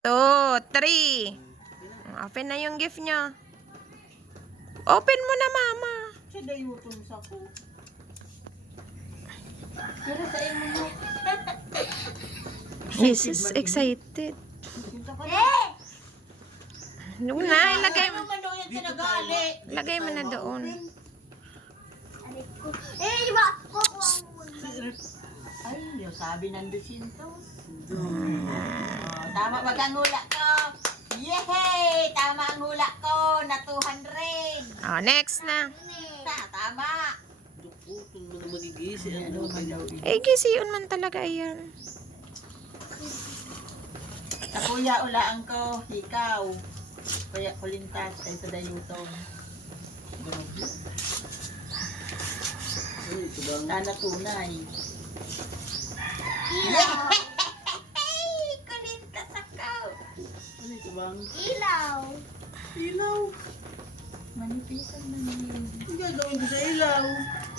2, 3. Open na yung gift niya. Open mo na, mama. Siya dayuton sa ko. Jesus, excited. Nung na, ilagay mo na doon. Di ba? Ay, yung sabi ng 200. Tama ba ang hula ko? Yehey! Tama ang hula ko na 200. Next na. Tama. Gisiyon man talaga yan. Sa kuya, ulaan ko, ikaw. Kaya kulintas ay sa dayuton. Sana tunay. Kulintas ako. Ano ito bang? Ilaw. Ilaw. Manipisan na niyo. Ang gagawin ko sa ilaw.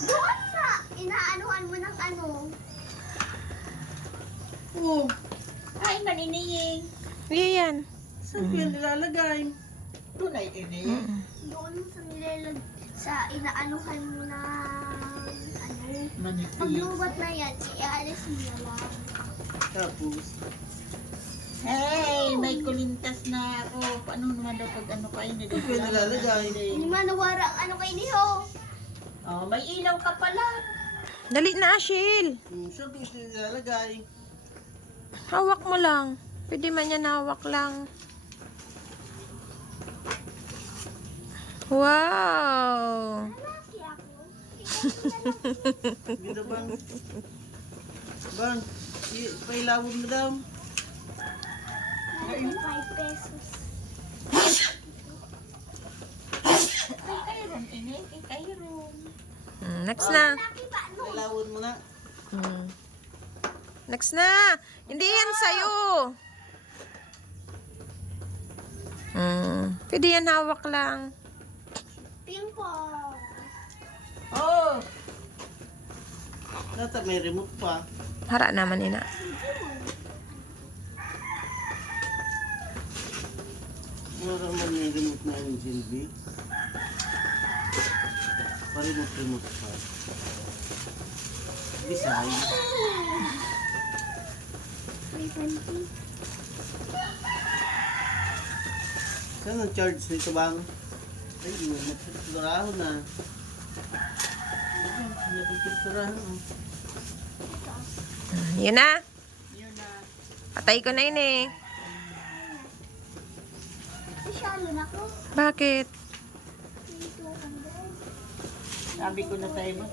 Doon sa inaanuhan mo ng ano. Oh. Ay, maniniying. Yan. Saan ko yan nilalagay? Tunay ini. Doon sa nilalag sa inaanuhan mo ng ano. Manipis. Paglubat na yan, ialis mo na lang. Tapos. Hey, may kulintas na ako. Paano naman daw pag ano kayo nila? Ito yung nilalagay. Hindi man nawara ang ano kay Niho. Oh, may ilaw ka pala. Dali na, Ashil. Saan ko ito nilalagay? Hawak mo lang. Pwede man yan hawak lang. Wow! Lalaki ako. Ganda bang? Bang, pailawin mo daw. 5 pesos. Ay, kayo ron, ini. Ay, kayo ron. Next na. Laki ba no? Pailawin mo na. Next na. Hindi yan sa'yo. Pwede yan hawak lang. Ping pong. Oh! Nata may remote pa. Hara naman ina. Wala man may remote na yung Silvi. Pa-remote pa. Bisay. May 20. Saan ang charge nito bang? Ay, nagpipinturahan na. Nagpipinturahan na. Yun na. Yun na. Patay ko na yun eh. Masyalo na ko. Bakit? May 200. Sabi ko na tayo mo,